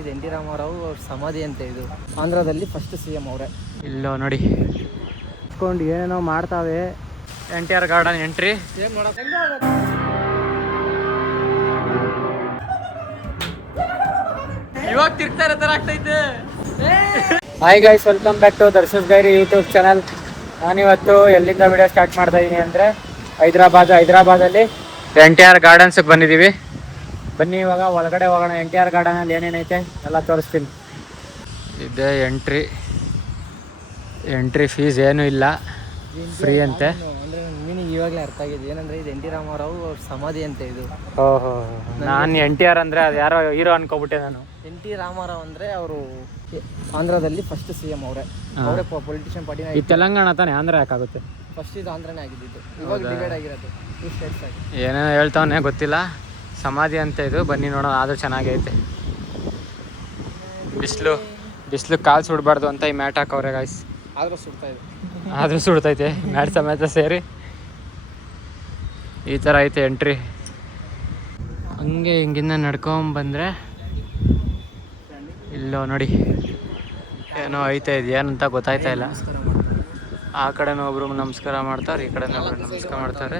ಇದು N T Rama Rao ಅವ್ರ ಸಮಾಧಿ ಅಂತ. ಇದು ಆಂಧ್ರದಲ್ಲಿ ಫಸ್ಟ್ CM ಅವರೇ. ಇಲ್ಲೋ ನೋಡಿ ಇಟ್ಕೊಂಡು ಏನೇನೋ ಮಾಡ್ತಾವೆ. NTR garden entry. ಇವಾಗ ತಿರ್ಗ್ತಾ ಇರೋ ಥರ ಆಗ್ತೈತೆ. Hi guys, welcome back to Darshan Gairi YouTube channel. ನಾನಿವತ್ತು ಎಲ್ಲಿಂದ ವಿಡಿಯೋ ಸ್ಟಾರ್ಟ್ ಮಾಡ್ತಾ ಇದ್ದೀನಿ ಅಂದರೆ ಹೈದರಾಬಾದಲ್ಲಿ NTR ಗಾರ್ಡನ್ಸ್ಗೆ ಬಂದಿದ್ದೀವಿ. ಬನ್ನಿ ಇವಾಗ ಒಳಗಡೆ ಹೋಗೋಣ. NTR ಗಾರ್ಡನಲ್ಲಿ ಏನೇನೈತೆ ಎಲ್ಲ ತೋರಿಸ್ತೀನಿ. ಇದೆ ಎಂಟ್ರಿ ಫೀಸ್ ಏನೂ ಇಲ್ಲ, ಫ್ರೀ ಅಂತೆ. ಅಂದರೆ ಮೀನಿಂಗ್ ಇವಾಗಲೇ ಅರ್ಥ ಆಗಿದೆ. ಏನಂದರೆ ಇದು ಎನ್ ಟಿ ರಾಮಾರಾವ್ ಅವ್ರ ಸಮಾಧಿ ಅಂತ. ಇದು ಓಹೋ, ನಾನು NTR ಅಂದರೆ ಅದು ಯಾರೋ ಹೀರೋ ಅನ್ಕೊಬಿಟ್ಟೆ ನಾನು. ಎನ್ ಟಿ ರಾಮಾರಾವ್ ಅಂದರೆ ಅವರು ಆಂಧ್ರದಲ್ಲಿ ಫಸ್ಟ್ CM ಅವರೇ ಪೊಲಿಟಿಷಿಯನ್ ಪಾರ್ಟಿ. ಈ ತೆಲಂಗಾಣ ತಾನೇ, ಆಂಧ್ರ ಯಾಕಾಗುತ್ತೆ? ಫಸ್ಟ್ ಇದು ಆಂಧ್ರನೇ ಆಗಿದ್ದು, ಇವಾಗ ಡಿವೈಡ್ ಆಗಿರೋದು 2 ಸ್ಟೇಟ್ಸ್ ಆಗಿ. ಏನೇನೋ ಹೇಳ್ತಾವನೆ ಗೊತ್ತಿಲ್ಲ. ಸಮಾಧಿ ಅಂತ ಇದು, ಬನ್ನಿ ನೋಡೋಣ. ಆದರೂ ಚೆನ್ನಾಗೈತೆ. ಬಿಸಿಲು ಕಾಲು ಸುಡಬಾರ್ದು ಅಂತ ಈ ಮ್ಯಾಟ್ ಹಾಕವ್ರೆ ಗಾಯ್ಸ್. ಆದರೂ ಸುಡ್ತೈತೆ ಮ್ಯಾಟ್ ಸಮೇತ ಸೇರಿ. ಈ ಥರ ಐತೆ ಎಂಟ್ರಿ. ಹಂಗೆ ಹಿಂಗಿಂದ ನಡ್ಕೊಂಬಂದರೆ ಇಲ್ಲೋ ನೋಡಿ ಏನೋ ಐತೆ. ಇದು ಏನಂತ ಗೊತ್ತಾಯ್ತಾ ಇಲ್ಲ. ಆ ಕಡೆನೂ ಒಬ್ರು ನಮಸ್ಕಾರ ಮಾಡ್ತಾರೆ, ಈ ಕಡೆನೂ ಒಬ್ರು ನಮಸ್ಕಾರ ಮಾಡ್ತಾರೆ.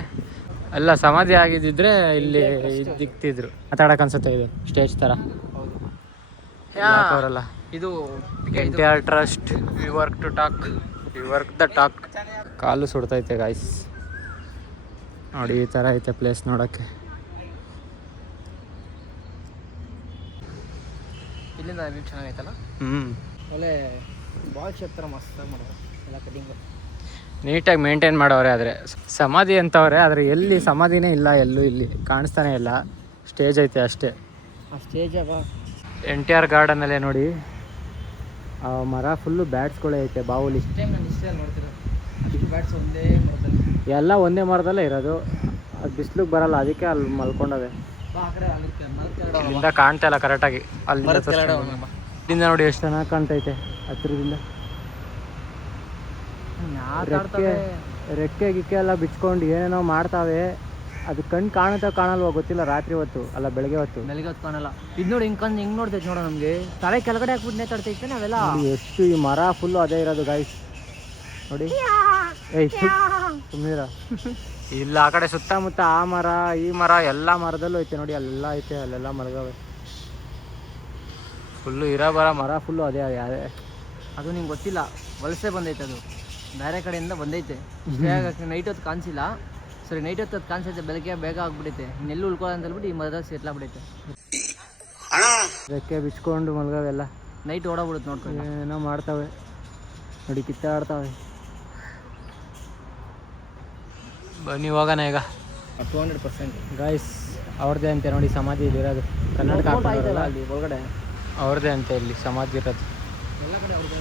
ಎಲ್ಲ ಸಮಾಧಿ ಆಗಿದ್ದಿದ್ರೆ ಇಲ್ಲಿ ದಿಕ್ತಿದ್ರು. ಮಾತಾಡಕ್ಕೆ ಅನ್ಸುತ್ತೆ ಇದು ಸ್ಟೇಜ್ ಥರ. ಅವರಲ್ಲ ಇದು NTR trust, we work the talk. ಕಾಲು ಸುಡ್ತೈತೆ ಗಾಯ್ಸ್ ನೋಡಿ. ಈ ಥರ ಐತೆ ಪ್ಲೇಸ್ ನೋಡೋಕ್ಕೆ. ಇಲ್ಲಿಂದ ವ್ಯೂ ಚೆನ್ನಾಗೈತಲ್ಲ. ಒಳ್ಳೆ ಬಾಲ್ ಶೇಪ್ ಥರ ಮಸ್ತಾಗಿ ಮಾಡೋರು ಎಲ್ಲ ಕಟಿಂಗು. ನೀಟಾಗಿ ಮೇಂಟೈನ್ ಮಾಡೋರೆ. ಆದರೆ ಸಮಾಧಿ ಅಂತವ್ರೆ, ಆದರೆ ಎಲ್ಲಿ ಸಮಾಧಿನೇ ಇಲ್ಲ, ಎಲ್ಲೂ ಇಲ್ಲಿ ಕಾಣಿಸ್ತಾನೆ ಇಲ್ಲ. ಸ್ಟೇಜ್ ಐತೆ ಅಷ್ಟೇ. ಆ ಸ್ಟೇಜ್ NTR ಗಾರ್ಡನಲ್ಲೇ ನೋಡಿ ಆ ಮರ ಫುಲ್ಲು ಬ್ಯಾಟ್ಸ್ಗಳೇ ಐತೆ. ಬಾವುಲಿ ಬ್ಯಾಟ್ಸ್ ಒಂದೇ ಮರದಲ್ಲಿ, ಎಲ್ಲ ಒಂದೇ ಮರದಲ್ಲೇ ಇರೋದು. ಅದು ಬಿಸಿಲಿಗೆ ಬರಲ್ಲ, ಅದಕ್ಕೆ ಅಲ್ಲಿ ಮಲ್ಕೊಂಡವೆ. ಇಲ್ಲಿಂದ ಕಾಣ್ತಾ ಇಲ್ಲ ಕರೆಕ್ಟಾಗಿ. ಅಲ್ಲಿಂದ ನೋಡಿ ಎಷ್ಟು ಚೆನ್ನಾಗಿ ಕಾಣ್ತೈತೆ ಹತ್ತಿರದಿಂದ. ರೆಕ್ಕೆ ಗಿಕ್ಕೆ ಎಲ್ಲ ಬಿಚ್ಕೊಂಡು ಏನೇನೋ ಮಾಡ್ತಾವೆ. ಅದು ಕಣ್ಣು ಕಾಣುತ್ತಾ ಕಾಣಲ್ವೋ ಗೊತ್ತಿಲ್ಲ. ರಾತ್ರಿ ಹೊತ್ತು ಅಲ್ಲ, ಬೆಳಗ್ಗೆ ಹೊತ್ತು ಕಾಣಲ್ಲ. ಇದು ನೋಡಿ ಹಿಂಗೆ ನೋಡ್ತೈತೆ ನೋಡೋ. ನಮಗೆ ತಲೆ ಕೆಳಗಡೆ ಹಾಕ್ಬಿಟ್ಟು ನೇತಾಡ್ತೈತೆ ನಾವೆಲ್ಲ. ಎಷ್ಟು ಈ ಮರ ಫುಲ್ಲು ಅದೇ ಇರೋದು ಗಾಯ್ಸ್ ನೋಡಿ. ಸುಮ್ಮನಿರ ಇಲ್ಲ, ಆ ಕಡೆ ಸುತ್ತಮುತ್ತ ಆ ಮರ ಈ ಮರ ಎಲ್ಲ ಮರದಲ್ಲೂ ಐತೆ ನೋಡಿ. ಅಲ್ಲೆಲ್ಲ ಐತೆ, ಅಲ್ಲೆಲ್ಲ ಮರಗವೆ. ಫುಲ್ಲು ಇರೋ ಬರೋ ಮರ ಫುಲ್ಲು ಅದೇ ಯಾರೇ. ಅದು ನಿಂಗೆ ಗೊತ್ತಿಲ್ಲ, ವಲಸೆ ಬಂದೈತೆ. ಅದು ಬೇರೆ ಕಡೆಯಿಂದ ಬಂದೈತೆ. ನೈಟ್ ಹೊತ್ತು ಕಾಣಿಸಿಲ್ಲ. ಸರಿ, ನೈಟ್ ಹೊತ್ತು ಕಾಣಿಸೈತೆ, ಬೆಳಗ್ಗೆ ಬೇಗ ಆಗ್ಬಿಡೈತೆ. ಇನ್ನೆಲ್ಲೂ ಉಳ್ಕೊಳ್ಳೋ ಅಂತ ಹೇಳ್ಬಿಟ್ಟು ಈ ಮರದಲ್ಲಿ ಸೇಟ್ಲಾಗ್ಬಿಡೈತೆ. ರೆಕ್ಕೆ ಬಿಚ್ಕೊಂಡು ಮಲ್ಗವೆಲ್ಲ. ನೈಟ್ ಓಡಾಗ್ಬಿಡುತ್ತೆ ನೋಡ್ಕೊಂಡು. ಏನೋ ಮಾಡ್ತಾವೆ ನೋಡಿ, ಕಿತ್ತಾಡ್ತಾವೆ. ಬನ್ನಿ ಹೋಗೋಣ ಈಗ. 200% ಗಾಯ್ಸ್ ಅವ್ರದ್ದೇ ಅಂತೆ ನೋಡಿ ಸಮಾಧಿ ಇಲ್ಲಿರೋದು. ಕನ್ನಡಕ ಹಾಕೋಲ್ಲ ಅಲ್ಲಿ ಒಳಗಡೆ ಅವ್ರದ್ದೇ ಅಂತೆ ಇಲ್ಲಿ ಸಮಾಧಿ ಇರೋದು. ಎಲ್ಲ ಕಡೆ ಅವ್ರದ್ದೇ.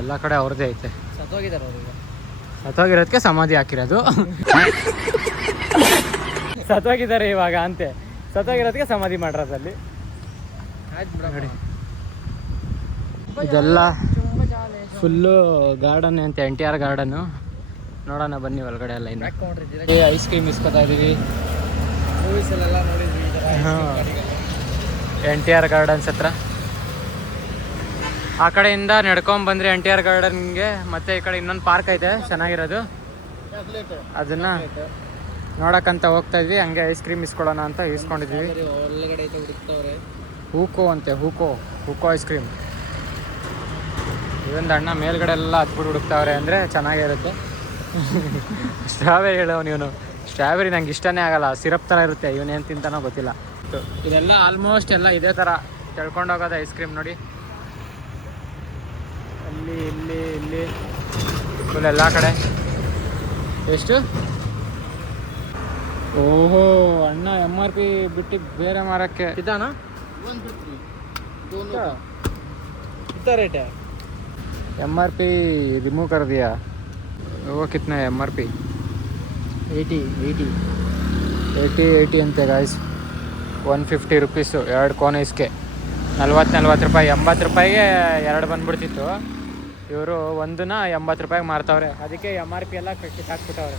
ಎಲ್ಲ ಕಡೆ ಅವ್ರದ್ದೇ ಐತೆ. ಸತ್ತೋಗಿದ್ದಾರೆ ಅವ್ರಿಗೆ. ಸತ್ತೋಗಿರೋದಕ್ಕೆ ಸಮಾಧಿ ಹಾಕಿರೋದು. ಸತ್ತೋಗಿದ್ದಾರೆ ಇವಾಗ ಅಂತೆ, ಸತ್ತೋಗಿರೋದಕ್ಕೆ ಸಮಾಧಿ ಮಾಡಿರೋದು ಅಲ್ಲಿ. ನೋಡಿ ಇದೆಲ್ಲ ಫುಲ್ಲು ಗಾರ್ಡನ್ ಅಂತೆ, NTR ಗಾರ್ಡನ್ನು. ನೋಡೋಣ ಬನ್ನಿ ಒಳಗಡೆ ಎಲ್ಲ. ಇನ್ನು ಐಸ್ ಕ್ರೀಮ್ ಇಸ್ಕೊತಾ ಇದ್ದೀವಿ. ಮೂವೀಸಲ್ಲೆಲ್ಲ ನೋಡಿದ್ವಿ ಈ ಥರ. NTR ಗಾರ್ಡನ್ಸ್ ಹತ್ರ. ಆ ಕಡೆಯಿಂದ ನಡ್ಕೊಂಬಂದ್ರಿ NTR ಗಾರ್ಡನ್ಗೆ. ಮತ್ತೆ ಈ ಕಡೆ ಇನ್ನೊಂದು ಪಾರ್ಕ್ ಐತೆ ಚೆನ್ನಾಗಿರೋದು. ಅದನ್ನು ನೋಡೋಕ್ಕಂತ ಹೋಗ್ತಾ ಇದ್ವಿ. ಹಂಗೆ ಐಸ್ ಕ್ರೀಮ್ ಇಸ್ಕೊಳ್ಳೋಣ ಅಂತ ಇಸ್ಕೊಂಡಿದ್ವಿ. ಒಳಗಡೆ ಐತೆ ಹುಡುಕ್ತವ್ರೆ. ಹೂಕೋ ಅಂತೆ, ಹೂಕೋ ಐಸ್ ಕ್ರೀಮ್. ಇವೊಂದು ಅಣ್ಣ ಮೇಲ್ಗಡೆ ಎಲ್ಲ ಹತ್ಬಿಟ್ಟು ಹುಡುಕ್ತಾವ್ರೆ. ಅಂದರೆ ಚೆನ್ನಾಗಿರುತ್ತೆ. ಸ್ಟ್ರಾಬೆರಿ ಹೇಳೋ ನೀನು. ಸ್ಟ್ರಾಬೆರಿ ನಂಗೆ ಇಷ್ಟನೇ ಆಗಲ್ಲ, ಸಿರಪ್ ಥರ ಇರುತ್ತೆ. ಇವನೇನು ತಿಂತಾನೋ ಗೊತ್ತಿಲ್ಲ. ಇದೆಲ್ಲ ಆಲ್ಮೋಸ್ಟ್ ಎಲ್ಲ ಇದೇ ಥರ ತಿಳ್ಕೊಂಡೋಗೋದು ಐಸ್ ಕ್ರೀಮ್ ನೋಡಿ. ಅಲ್ಲಿ ಇಲ್ಲಿ ಫುಲ್ ಎಲ್ಲ ಕಡೆ. ಎಷ್ಟು? ಓಹೋ ಅಣ್ಣ, MRP ಬಿಟ್ಟು ಬೇರೆ ಮಾರಕ್ಕೆ ಇದಾನ ರೇಟ್. MRP रिमूव कर दिया. वो कितना है MRP? 80 ಅಂತೆ ಗಾಯ್ಸ್. 150 rupees 2 cone ಐಸ್ಗೆ. 40 ರೂಪಾಯಿ. 80 ರೂಪಾಯಿಗೆ 2 ಬಂದ್ಬಿಡ್ತಿತ್ತು. ಇವರು ಒಂದನ್ನ 80 ರೂಪಾಯಿಗೆ ಮಾರ್ತಾವ್ರೆ. ಅದಕ್ಕೆ MRP ಎಲ್ಲ ಹಾಕ್ಬಿಟ್ಟವ್ರೆ.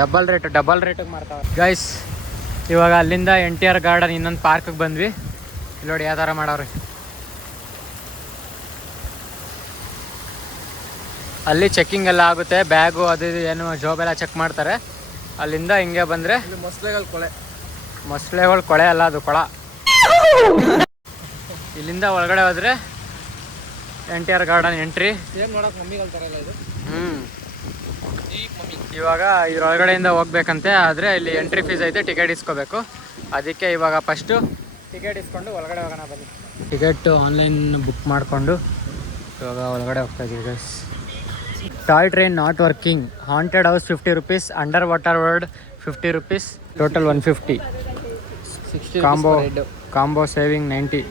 ಡಬಲ್ ರೇಟಿಗೆ ಮಾರ್ತಾವ್ರೆ ಗಾಯ್ಸ್. ಇವಾಗ ಅಲ್ಲಿಂದ NTR ಗಾರ್ಡನ್ ಇನ್ನೊಂದು ಪಾರ್ಕಿಗೆ ಬಂದ್ವಿ. ಇಲ್ಲಿ ನೋಡಿ ಯಾವ ಥರ ಮಾಡವ್ರಿ. ಅಲ್ಲಿ ಚೆಕ್ಕಿಂಗ್ ಎಲ್ಲ ಆಗುತ್ತೆ, ಬ್ಯಾಗು ಅದು ಇದು ಏನು ಜಾಬೆಲ್ಲ ಚೆಕ್ ಮಾಡ್ತಾರೆ. ಅಲ್ಲಿಂದ ಹಿಂಗೆ ಬಂದರೆ ಮೊಸಳೆಗಳ ಕೊಳೆ ಅಲ್ಲ, ಅದು ಕೊಳ. ಇಲ್ಲಿಂದ ಒಳಗಡೆ ಹೋದರೆ NTR ಗಾರ್ಡನ್ ಎಂಟ್ರಿ. ಇವಾಗ ಇದ್ರೊಳಗಡೆಯಿಂದ ಹೋಗ್ಬೇಕಂತೆ, ಆದರೆ ಇಲ್ಲಿ ಎಂಟ್ರಿ ಫೀಸ್ ಐತೆ, ಟಿಕೆಟ್ ಇಸ್ಕೋಬೇಕು. ಅದಕ್ಕೆ ಇವಾಗ ಫಸ್ಟು ಟಿಕೆಟ್ ಇಸ್ಕೊಂಡು ಒಳಗಡೆ ಹೋಗೋಣ ಬನ್ನಿ. ಟಿಕೆಟ್ ಆನ್ಲೈನ್ ಬುಕ್ ಮಾಡಿಕೊಂಡು ಇವಾಗ ಒಳಗಡೆ ಹೋಗ್ತಾ ಇದ್ದೀವಿ guys. Toy train not working, haunted house 50 rupees, under water world 50 rupees, total 150. Combo saving 90.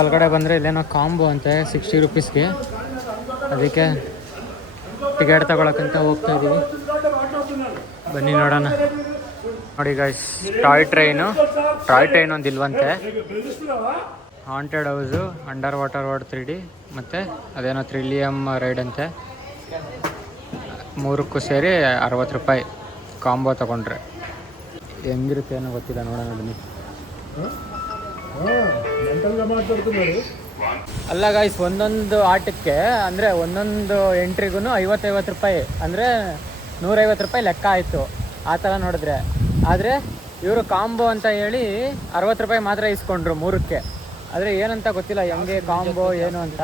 ಒಳಗಡೆ ಬಂದರೆ ಇಲ್ಲೇನೋ ಕಾಂಬೋ ಅಂತೆ 60 rupeesಗೆ. ಅದಕ್ಕೆ ಟಿಕೆಟ್ ತಗೊಳಕ್ಕಂತ ಹೋಗ್ತಾ ಇದ್ದೀವಿ. ಬನ್ನಿ ನೋಡೋಣ. ನೋಡಿ ಗೈಸ್, ಟಾಯ್ ಟ್ರೈನ್ ಒಂದು ಇಲ್ವಂತೆ. Haunted house, under water world 3D ಮತ್ತು ಅದೇನೋ ಥ್ರಿಲಿಯಮ್ ರೈಡ್ ಅಂತೆ. 3ಕ್ಕೂ ಸೇರಿ 60 ರೂಪಾಯಿ ಕಾಂಬೋ ತಗೊಂಡ್ರೆ. ಹೆಂಗಿರುತ್ತೆ ಏನೋ ಗೊತ್ತಿಲ್ಲ, ನೋಡೋಣ ಬನ್ನಿ. ಅಲ್ಲ ಗೈಸ್, ಒಂದೊಂದು ಆಟಕ್ಕೆ ಅಂದರೆ ಒಂದೊಂದು ಎಂಟ್ರಿಗೂ 50 ರೂಪಾಯಿ, ಅಂದರೆ 150 ರೂಪಾಯಿ ಲೆಕ್ಕ ಆಯಿತು ಆ ಥರ ನೋಡಿದ್ರೆ. ಆದರೆ ಇವರು ಕಾಂಬೋ ಅಂತ ಹೇಳಿ 60 ರೂಪಾಯಿ ಮಾತ್ರ ಇಸ್ಕೊಂಡ್ರು 3ಕ್ಕೆ. ಆದರೆ ಏನಂತ ಗೊತ್ತಿಲ್ಲ, ಹೆಂಗೆ ಕಾಂಬೋ ಏನು ಅಂತ.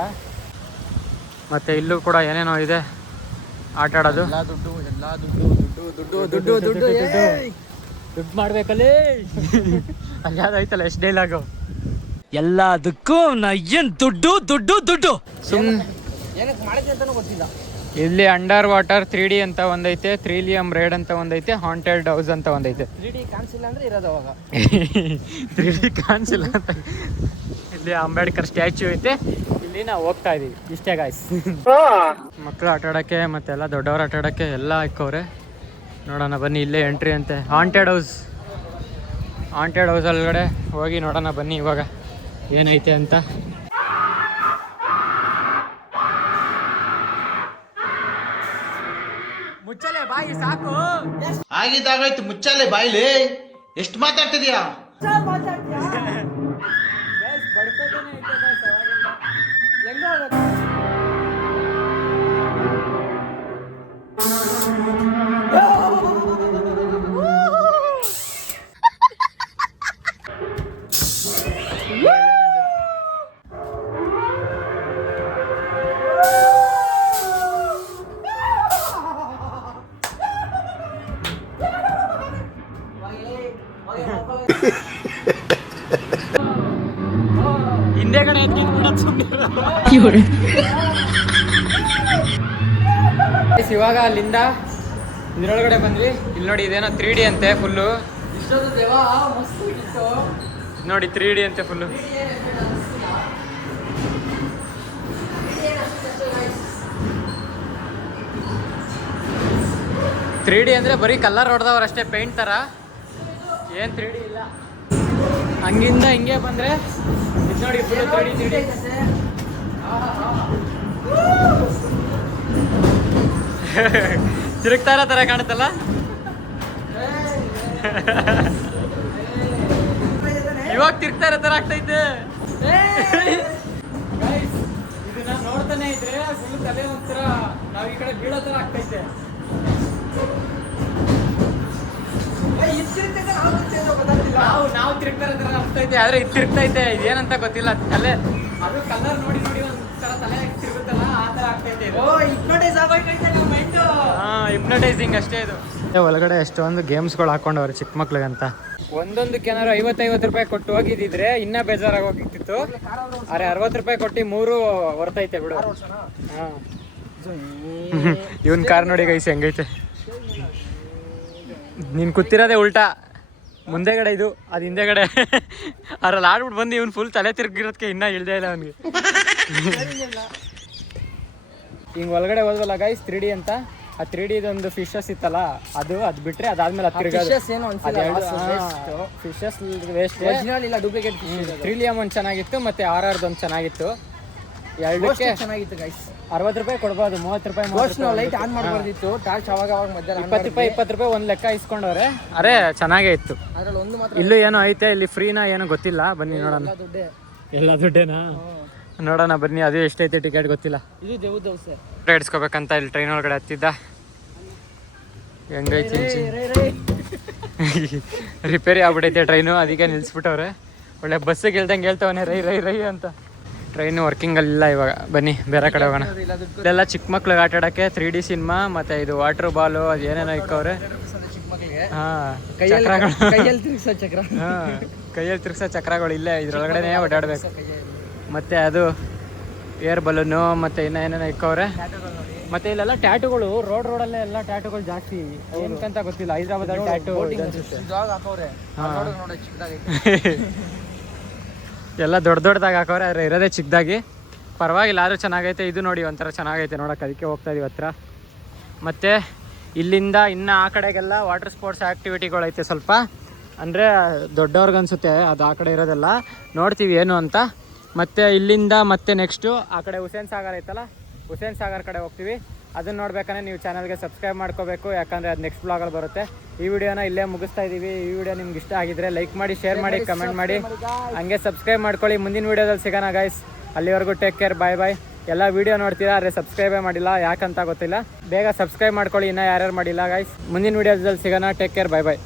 ಮತ್ತು ಇಲ್ಲೂ ಕೂಡ ಏನೇನೋ ಇದೆ ಆಟ ಆಡೋದು. ದುಡ್ಡು ಮಾಡ್ಬೇಕಲ್ಲೇ. ಹಂಗಾದೈತಲ್ಲ ಎಷ್ಟು ಡೈಲಾಗು. ಎಲ್ಲದಕ್ಕೂ ನಾ ಏನ್ ದುಡ್ಡು ಸುಮ್ಮನೆ ಏನಕ್ಕೆ ಮಾಡಿದೆ ಅಂತಲೂ ಗೊತ್ತಿಲ್ಲ. ಇಲ್ಲಿ ಅಂಡರ್ ವಾಟರ್ 3D ಅಂತ ಒಂದೈತೆ, ಥ್ರಿಲಿಯಮ್ ರೈಡ್ ಅಂತ ಒಂದೈತೆ, ಹಾಂಟೆಡ್ ಹೌಸ್ ಅಂತ ಒಂದೈತೆ. 3D ಕಾಣಿಸಿಲ್ಲ ಅಂದರೆ ಇರೋದು ಅವಾಗ. 3D ಕಾಣಿಸಿಲ್ಲ ಅಂತ. ಇಲ್ಲಿ ಅಂಬೇಡ್ಕರ್ ಸ್ಟ್ಯಾಚ್ಯೂ ಐತೆ, ಇಲ್ಲಿ ನಾವು ಹೋಗ್ತಾ ಇದೀವಿ. ಇಷ್ಟೇ ಗಾಯ್ಸ್. ಮಕ್ಕಳು ಆಟ ಆಡೋಕ್ಕೆ ಮತ್ತೆಲ್ಲ ದೊಡ್ಡವ್ರು ಆಟ ಆಡೋಕ್ಕೆ ಎಲ್ಲ ಇಕ್ಕವ್ರೆ. ನೋಡೋಣ ಬನ್ನಿ, ಇಲ್ಲೇ ಎಂಟ್ರಿ ಅಂತೆ. ಹಾಂಟೆಡ್ ಹೌಸ್ ಒಳಗಡೆ ಹೋಗಿ ನೋಡೋಣ ಬನ್ನಿ ಇವಾಗ ಏನೈತೆ ಅಂತ. ಮುಚ್ಚಲೆ ಬಾಯಿ ಸಾಕು. ಆಗಿದ್ದಾಗಾಯ್ತು, ಮುಚ್ಚಾಲೆ ಬಾಯ್ಲಿ. ಎಷ್ಟು ಮಾತಾಡ್ತಿದ್ಯಾ? ಹಿಂದೆಗಡೆ ಇವಾಗ ಅಲ್ಲಿಂದ ಇದ್ರೊಳಗಡೆ ಬಂದ್ವಿ. ಇಲ್ಲಿ ನೋಡಿ, ಇದೇನೋ 3D ಅಂತೆ ಫುಲ್ಲು. ನೋಡಿ 3D ಅಂತೆ ಫುಲ್ಲು. ತ್ರೀ ಡಿ ಅಂದರೆ ಬರೀ ಕಲರ್ ಹೊಡೆದವ್ರಷ್ಟೇ, ಪೇಂಟ್ ಥರ. ಏನು 3D ಇಲ್ಲ. ಹಂಗಿಂದ ಹಿಂಗೆ ಬಂದರೆ ಇದು ನೋಡಿ ಫುಲ್ 3D. ತಿರುಗ್ತಾ ಇರೋ ಥರ ಕಾಣುತ್ತಲ್ಲ. ಇವಾಗ ತಿರುಗ್ತಾ ಇರೋ ಥರ ಆಗ್ತೈತೆ. ಇದನ್ನ ನೋಡ್ತಾನೆ ಇದ್ರೆ ಫುಲ್ ತಲೆ ಒಂಥರ ನಾವು ಈ ಕಡೆ ಬೀಳೋ ಥರ ಆಗ್ತೈತೆ. ನಾವು ತಿರುಗ್ತಾ ಇರೋ ಥರ ಆಗ್ತೈತೆ, ಆದರೆ ಇದು ತಿರುಗ್ತೈತೆ. ಇದೇನಂತ ಗೊತ್ತಿಲ್ಲ. ತಲೆ ಅದು ಕಲರ್ ನೋಡಿ ಒಂಥರ ತಲೆ ತಿರುಗುತ್ತಲ್ಲ, ಆ ಥರ ಆಗ್ತೈತೆ. ಹಿಪ್ನಟೈಸಿಂಗ್ ಅಷ್ಟೇ ಇದು. ಒಳಗಡೆ ಎಷ್ಟೊಂದು ಗೇಮ್ಸ್ಗಳು ಹಾಕೊಂಡವ್ರು ಚಿಕ್ಕ ಮಕ್ಳಿಗಂತ. ಒಂದೊಂದಕ್ಕೆ ಏನಾದ್ರು 50 ರೂಪಾಯಿ ಕೊಟ್ಟು ಹೋಗಿದ್ದಿದ್ರೆ ಇನ್ನೂ ಬೇಜಾರಾಗಿ ಹೋಗಿರ್ತಿತ್ತು. ಅರೆ 60 ರೂಪಾಯಿ ಕೊಟ್ಟು 3 ಹೊರ್ತೈತೆ ಬಿಡು. ಹಾಂ, ಇವನ್ ಕಾರ್ ನೋಡಿ ಗೈಸ್ ಹೆಂಗೈತೆ. ನೀನು ಕೂತಿರೋದೇ ಉಲ್ಟಾ, ಮುಂದೆಗಡೆ ಇದು, ಅದು ಹಿಂದೆಗಡೆ. ಅದ್ರಲ್ಲಿ ಆಡ್ಬಿಟ್ಟು ಬಂದು ಇವ್ನು ಫುಲ್ ತಲೆ ತಿರುಗಿರೋದಕ್ಕೆ ಇನ್ನೂ ಇಳ್ದೇ ಇಲ್ಲ ಅವನಿಗೆ. ಹಿಂಗೆ ಒಳಗಡೆ ಹೋದ್ವಲ್ಲ ಗೈಸ್ 3D ಅಂತ. ಆ 3D ಒಂದು ಫಿಶಸ್ ಇತ್ತಲ್ಲ, ಅದು ಬಿಟ್ರೆ ಅದಾದ್ಮೇಲೆ ಫಿಶಸ್ ವೇಸ್ಟ್ ಇಲ್ಲ, ಡೂಪ್ಲಿಕೇಟ್. ಥ್ರಿಲಿಯಮ್ ಒಂದು ಚೆನ್ನಾಗಿತ್ತು, ಮತ್ತೆ RRದು ಒಂದು ಚೆನ್ನಾಗಿತ್ತು. ಎರಡಕ್ಕೆ ಚೆನ್ನಾಗಿತ್ತು ಗೈಸ್. 60 ರೂಪಾಯಿ ಕೊಡ್ಬೋದು, 30 ರೂಪಾಯಿ ಗೋಸ್ಟ್ ನಾವು ಲೈಟ್ ಆನ್ ಮಾಡ್ಬಾರ್ದಿತ್ತು, ಟಾರ್ಚ್ ಅವಾಗ ಮಧ್ಯಾಹ್ನ 20 ರೂಪಾಯಿ 20 ರೂಪಾಯಿ ಒಂದು ಲೆಕ್ಕ ಇಸ್ಕೊಂಡವ್ರೆ. ಅರೆ ಚೆನ್ನಾಗೇ ಇತ್ತು. ಅದ್ರಲ್ಲಿ ಒಂದು ಮಾತ್ರ ಇಲ್ಲೂ ಏನೋ ಐತೆ, ಇಲ್ಲಿ ಫ್ರೀನಾ ಏನೋ ಗೊತ್ತಿಲ್ಲ, ಬನ್ನಿ ನೋಡೋಣ. ದುಡ್ಡೇ. ಎಲ್ಲ ದುಡ್ಡೇನಾ ನೋಡೋಣ ಬನ್ನಿ. ಅದು ಎಷ್ಟೈತೆ ಟಿಕೆಟ್ ಗೊತ್ತಿಲ್ಲ. ಇದು ದೇವ್ರ ದೋಸೆ ಇಡ್ಸ್ಕೋಬೇಕಂತ ಇಲ್ಲಿ ಟ್ರೈನ್ ಒಳಗಡೆ ಹತ್ತಿದ್ದ. ಹೆಂಗೈತಿ ರಿಪೇರಿ ಆಗ್ಬಿಟ್ಟೈತೆ ಟ್ರೈನು, ಅದಕ್ಕೆ ನಿಲ್ಸ್ಬಿಟ್ಟವ್ರೆ. ಒಳ್ಳೆ ಬಸ್ಸಿಗೆ ಹೇಳ್ದಂಗೆ ಹೇಳ್ತವನೆ ರೈ ರೈ ರೈ ಅಂತ. ಟ್ರೈನು ವರ್ಕಿಂಗ್ ಅಲ್ಲ ಇವಾಗ. ಬನ್ನಿ ಬೇರೆ ಕಡೆ ಹೋಗೋಣ. ಇಲ್ಲೆಲ್ಲ ಚಿಕ್ಕ ಮಕ್ಳಿಗೆ ಆಟ ಆಡೋಕ್ಕೆ 3D ಸಿನಿಮಾ ಮತ್ತು ಇದು ವಾಟರ್ ಬಾಲು ಅದು ಏನೇನೋ ಇಕ್ಕವ್ರೆ. ಚಿಕ್ಕ ಮಕ್ಕಳಿಗೆ ಹಾಂ ಕೈಯಲ್ಲಿ ತಿರುಗಿಸೋ ಚಕ್ರ. ಹಾಂ ಕೈಯಲ್ಲಿ ತಿರ್ಗ್ಸೋ ಚಕ್ರಗಳು ಇಲ್ಲೇ ಇದ್ರೊಳಗಡೆ ಓಡಾಡಬೇಕು. ಮತ್ತು ಅದು ಏರ್ ಬಲೂನು ಮತ್ತು ಇನ್ನೂ ಏನೇನೋ ಇಕ್ಕವ್ರೆ. ಮತ್ತು ಇಲ್ಲೆಲ್ಲ ಟ್ಯಾಟುಗಳು ರೋಡಲ್ಲೇ ಎಲ್ಲ ಟ್ಯಾಟುಗಳು ಜಾಸ್ತಿ. ಏನಕ್ಕಂತ ಗೊತ್ತಿಲ್ಲ. ಹೈದ್ರಾಬಾದಲ್ಲಿ ಟ್ಯಾಟು ಎಲ್ಲ ದೊಡ್ಡದಾಗಿ ಹಾಕವ್ರೆ, ಆದರೆ ಇರೋದೇ ಚಿಕ್ಕದಾಗಿ. ಪರವಾಗಿಲ್ಲ, ಆದರೂ ಚೆನ್ನಾಗೈತೆ. ಇದು ನೋಡಿ ಒಂಥರ ಚೆನ್ನಾಗೈತೆ ನೋಡೋಕೆ, ಅದಕ್ಕೆ ಹೋಗ್ತಾ ಇದೀವಿ ಹತ್ರ. ಮತ್ತು ಇಲ್ಲಿಂದ ಇನ್ನು ಆ ಕಡೆಗೆಲ್ಲ ವಾಟರ್ ಸ್ಪೋರ್ಟ್ಸ್ ಆ್ಯಕ್ಟಿವಿಟಿಗಳೈತೆ ಸ್ವಲ್ಪ. ಅಂದರೆ ದೊಡ್ಡವ್ರಿಗನ್ಸುತ್ತೆ ಅದು ಆ ಕಡೆ ಇರೋದೆಲ್ಲ. ನೋಡ್ತೀವಿ ಏನು ಅಂತ. ಮತ್ತು ಇಲ್ಲಿಂದ ಮತ್ತೆ ನೆಕ್ಸ್ಟು ಆ ಕಡೆ ಹುಸೇನ್ ಸಾಗರ್ ಐತಲ್ಲ, ಹುಸೇನ್ ಸಾಗರ್ ಕಡೆ ಹೋಗ್ತೀವಿ. ಅದನ್ನು ನೋಡ್ಬೇಕಂದ್ರೆ ನೀವು ಚಾನಲ್ಗೆ ಸಬ್ಸ್ಕ್ರೈಬ್ ಮಾಡ್ಕೋಬೇಕು, ಯಾಕಂದರೆ ಅದು ನೆಕ್ಸ್ಟ್ ಬ್ಲಾಗಲ್ಲಿ ಬರುತ್ತೆ. ಈ ವಿಡಿಯೋನ ಇಲ್ಲೇ ಮುಗಿಸ್ತಾ ಇದ್ದೀವಿ. ಈ ವಿಡಿಯೋ ನಿಮ್ಗೆ ಇಷ್ಟ ಆಗಿದ್ರೆ ಲೈಕ್ ಮಾಡಿ, ಶೇರ್ ಮಾಡಿ, ಕಮೆಂಟ್ ಮಾಡಿ, ಹಂಗೆ ಸಬ್ಸ್ಕ್ರೈಬ್ ಮಾಡ್ಕೊಳ್ಳಿ. ಮುಂದಿನ ವೀಡಿಯೋದಲ್ಲಿ ಸಿಗೋಣ ಗೈಸ್. ಅಲ್ಲಿವರೆಗೂ ಟೇಕ್ ಕೇರ್, ಬಾಯ್ ಬಾಯ್. ಎಲ್ಲ ವೀಡಿಯೋ ನೋಡ್ತೀರಾ, ಆದರೆ ಸಬ್ಸ್ಕ್ರೈಬೇ ಮಾಡಿಲ್ಲ, ಯಾಕಂತ ಗೊತ್ತಿಲ್ಲ. ಬೇಗ ಸಬ್ಸ್ಕ್ರೈಬ್ ಮಾಡ್ಕೊಳ್ಳಿ ಇನ್ನೂ ಯಾರ್ಯಾರು ಮಾಡಿಲ್ಲ ಗೈಸ್. ಮುಂದಿನ ವೀಡಿಯೋದಲ್ಲಿ ಸಿಗೋಣ. ಟೇಕ್ ಕೇರ್, ಬಾಯ್ ಬಾಯ್.